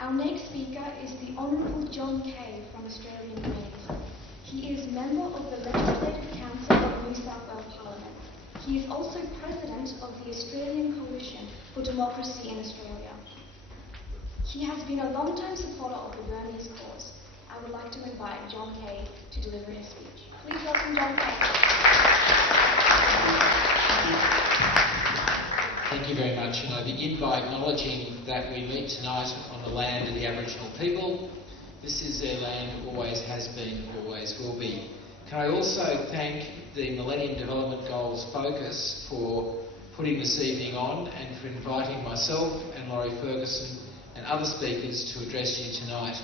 Our next speaker is the Honourable John Kaye from Australian Greens. He is member of the Legislative Council of New South Wales Parliament. He is also President of the Australian Coalition for Democracy in Australia. He has been a long-time supporter of the Burmese cause. I would like to invite John Kaye to deliver his speech. Please welcome John Kaye. Thank you very much, and I begin by acknowledging that we meet tonight on the land of the Aboriginal people. This is their land, always has been, always will be. Can I also thank the Millennium Development Goals Focus for putting this evening on and for inviting myself and Laurie Ferguson and other speakers to address you tonight.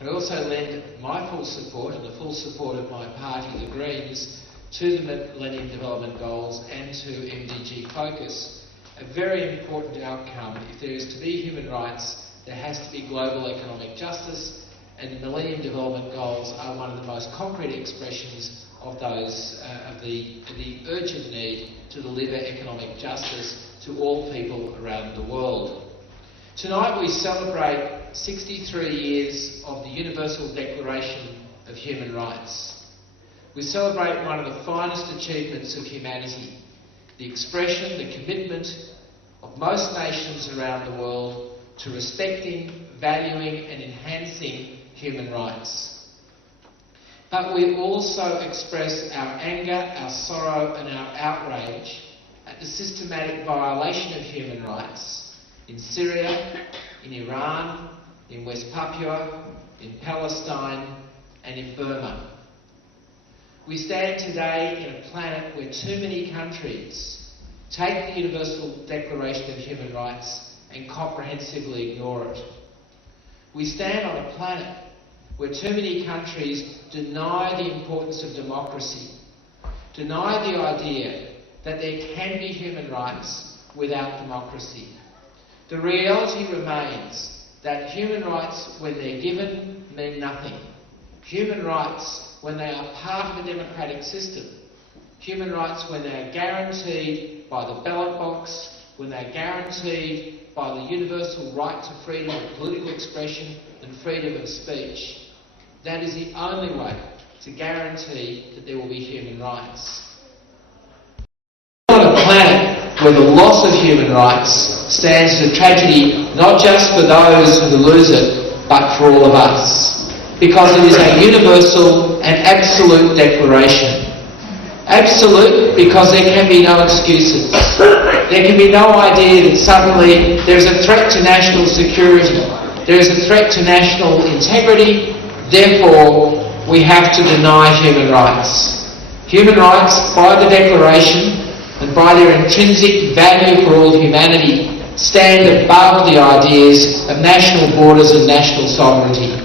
I also lend my full support and the full support of my party, the Greens, to the Millennium Development Goals and to MDG Focus. A very important outcome. If there is to be human rights, there has to be global economic justice, and the Millennium Development Goals are one of the most concrete expressions of those, of the urgent need to deliver economic justice to all people around the world. Tonight we celebrate 63 years of the Universal Declaration of Human Rights. We celebrate one of the finest achievements of humanity, the expression, the commitment of most nations around the world to respecting, valuing and enhancing human rights. But we also express our anger, our sorrow and our outrage at the systematic violation of human rights in Syria, in Iran, in West Papua, in Palestine and in Burma. We stand today in a planet where too many countries take the Universal Declaration of Human Rights and comprehensively ignore it. We stand on a planet where too many countries deny the importance of democracy, deny the idea that there can be human rights without democracy. The reality remains that human rights, when they're given, mean nothing. Human rights, when they are part of a democratic system, human rights when they are guaranteed by the ballot box, when they are guaranteed by the universal right to freedom of political expression and freedom of speech, that is the only way to guarantee that there will be human rights. On a planet where the loss of human rights stands as a tragedy not just for those who lose it, but for all of us. Because it is a universal and absolute declaration. Absolute because there can be no excuses. There can be no idea that suddenly there is a threat to national security. There is a threat to national integrity. Therefore, we have to deny human rights. Human rights, by the Declaration and by their intrinsic value for all humanity, stand above the ideas of national borders and national sovereignty.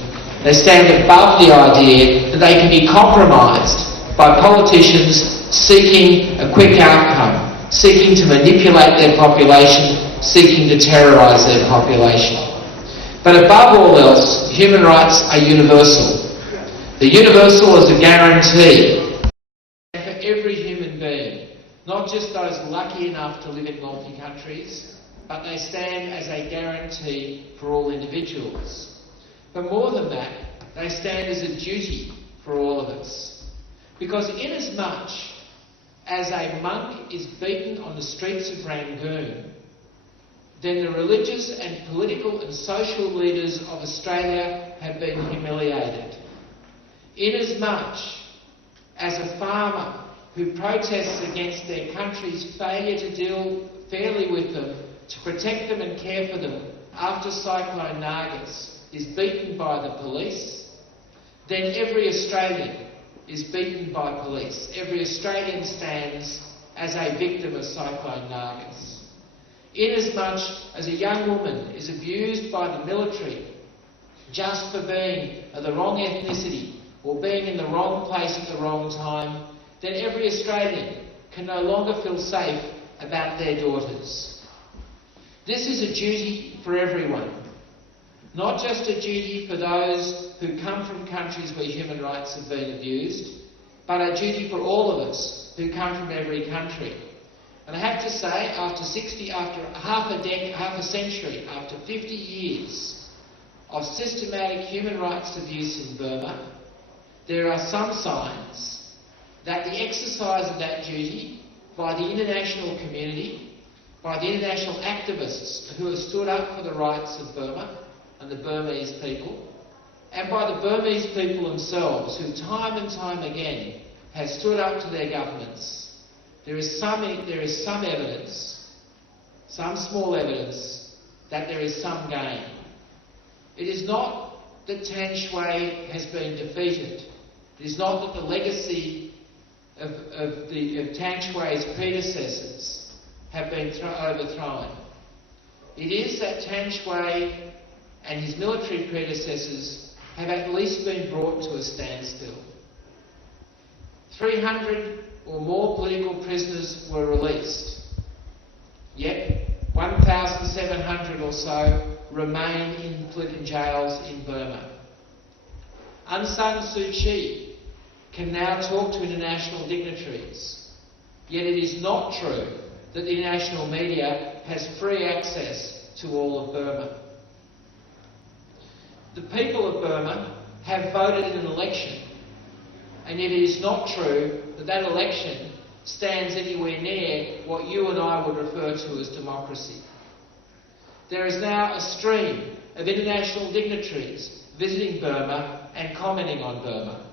They stand above the idea that they can be compromised by politicians seeking a quick outcome, seeking to manipulate their population, seeking to terrorise their population. But above all else, human rights are universal. The universal is a guarantee for every human being, not just those lucky enough to live in multi-countries, but they stand as a guarantee for all individuals. But more than that, they stand as a duty for all of us. Because inasmuch as a monk is beaten on the streets of Rangoon, then the religious and political and social leaders of Australia have been humiliated. Inasmuch as a farmer who protests against their country's failure to deal fairly with them, to protect them and care for them after Cyclone Nargis is beaten by the police, then every Australian is beaten by police. Every Australian stands as a victim of Cyclone Nargis. Inasmuch as a young woman is abused by the military just for being of the wrong ethnicity or being in the wrong place at the wrong time, then every Australian can no longer feel safe about their daughters. This is a duty for everyone. Not just a duty for those who come from countries where human rights have been abused, but a duty for all of us who come from every country. And I have to say, after half a century, after 50 years of systematic human rights abuse in Burma, there are some signs that the exercise of that duty by the international community, by the international activists who have stood up for the rights of Burma and the Burmese people, and by the Burmese people themselves who time and time again have stood up to their governments, there is some evidence, some small evidence, that there is some gain. It is not that Tan Shui has been defeated. It is not that the legacy of Tan Shui's predecessors have been overthrown. It is that Tan Shui and his military predecessors have at least been brought to a standstill. 300 or more political prisoners were released, yet 1,700 or so remain in jails in Burma. Aung San Suu Kyi can now talk to international dignitaries, yet it is not true that the international media has free access to all of Burma. The people of Burma have voted in an election, and yet it is not true that that election stands anywhere near what you and I would refer to as democracy. There is now a stream of international dignitaries visiting Burma and commenting on Burma.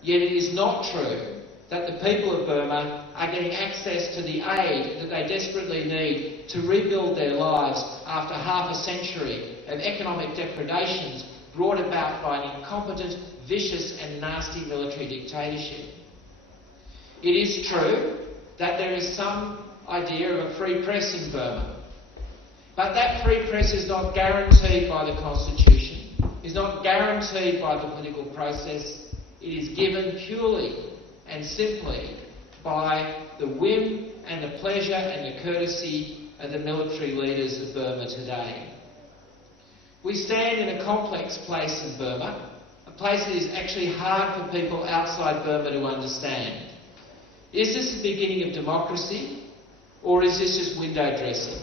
Yet it is not true that the people of Burma are getting access to the aid that they desperately need to rebuild their lives after half a century of economic depredations brought about by an incompetent, vicious and nasty military dictatorship. It is true that there is some idea of a free press in Burma, but that free press is not guaranteed by the Constitution, is not guaranteed by the political process. It is given purely and simply by the whim and the pleasure and the courtesy of the military leaders of Burma today. We stand in a complex place in Burma, a place that is actually hard for people outside Burma to understand. Is this the beginning of democracy, or is this just window dressing?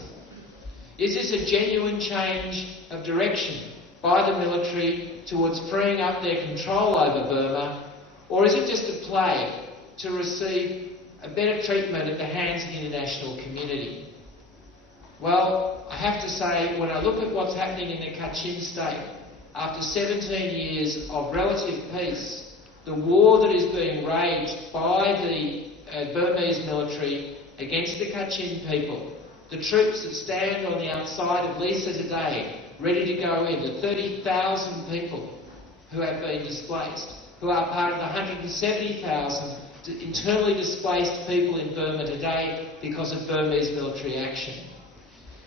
Is this a genuine change of direction by the military towards freeing up their control over Burma, or is it just a play to receive a better treatment at the hands of the international community? Well, I have to say, when I look at what's happening in the Kachin state, after 17 years of relative peace, the war that is being waged by the Burmese military against the Kachin people, the troops that stand on the outside of Lisa today, ready to go in, the 30,000 people who have been displaced, who are part of the 170,000 internally displaced people in Burma today because of Burmese military action.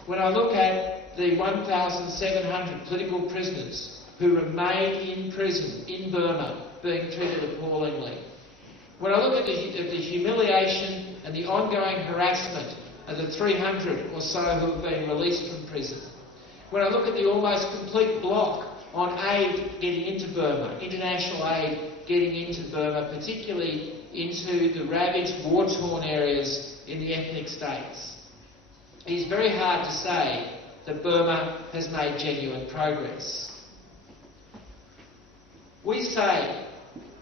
When I look at the 1,700 political prisoners who remain in prison in Burma being treated appallingly, when I look at the humiliation and the ongoing harassment of the 300 or so who have been released from prison, when I look at the almost complete block on aid getting into Burma, international aid getting into Burma, particularly into the ravaged, war-torn areas in the ethnic states, it is very hard to say that Burma has made genuine progress. We say,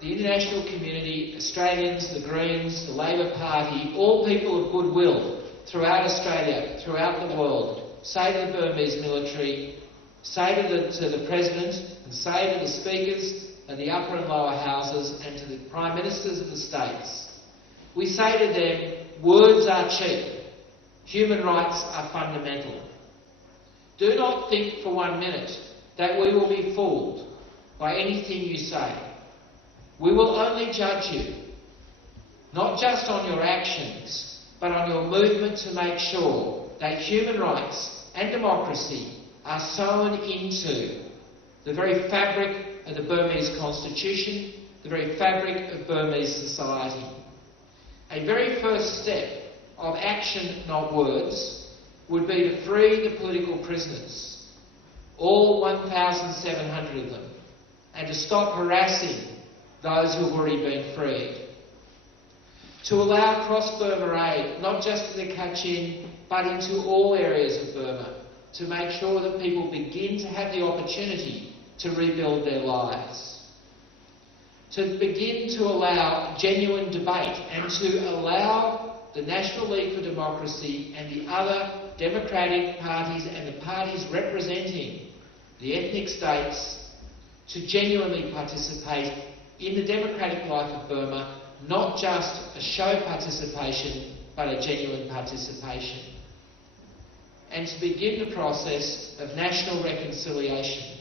the international community, Australians, the Greens, the Labor Party, all people of goodwill throughout Australia, throughout the world, say to the Burmese military, say to the President, and say to the Speakers of the upper and lower houses, and to the Prime Ministers of the states, we say to them, words are cheap. Human rights are fundamental. Do not think for 1 minute that we will be fooled by anything you say. We will only judge you, not just on your actions, but on your movement to make sure that human rights and democracy are sewn into the very fabric of the Burmese constitution, the very fabric of Burmese society. A very first step of action, not words, would be to free the political prisoners, all 1,700 of them, and to stop harassing those who have already been freed. To allow cross-Burma aid, not just to the Kachin, but into all areas of Burma, to make sure that people begin to have the opportunity to rebuild their lives, to begin to allow genuine debate and to allow the National League for Democracy and the other democratic parties and the parties representing the ethnic states to genuinely participate in the democratic life of Burma, not just a show participation, but a genuine participation. And to begin the process of national reconciliation.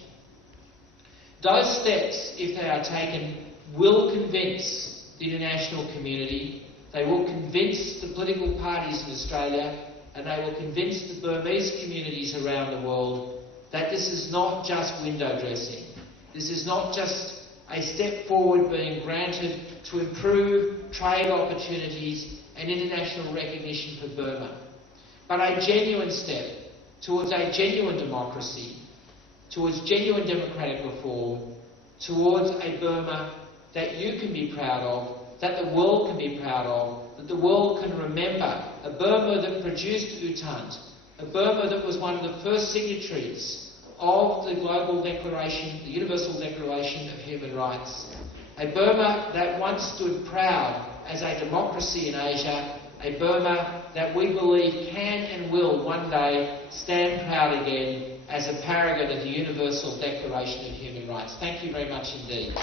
Those steps, if they are taken, will convince the international community, they will convince the political parties in Australia, and they will convince the Burmese communities around the world that this is not just window dressing. This is not just a step forward being granted to improve trade opportunities and international recognition for Burma, but a genuine step towards a genuine democracy, towards genuine democratic reform, towards a Burma that you can be proud of, that the world can be proud of, that the world can remember, a Burma that produced U Thant, a Burma that was one of the first signatories of the Global Declaration, the Universal Declaration of Human Rights, a Burma that once stood proud as a democracy in Asia, a Burma that we believe can and will one day stand proud again as a paragon of the Universal Declaration of Human Rights. Thank you very much indeed.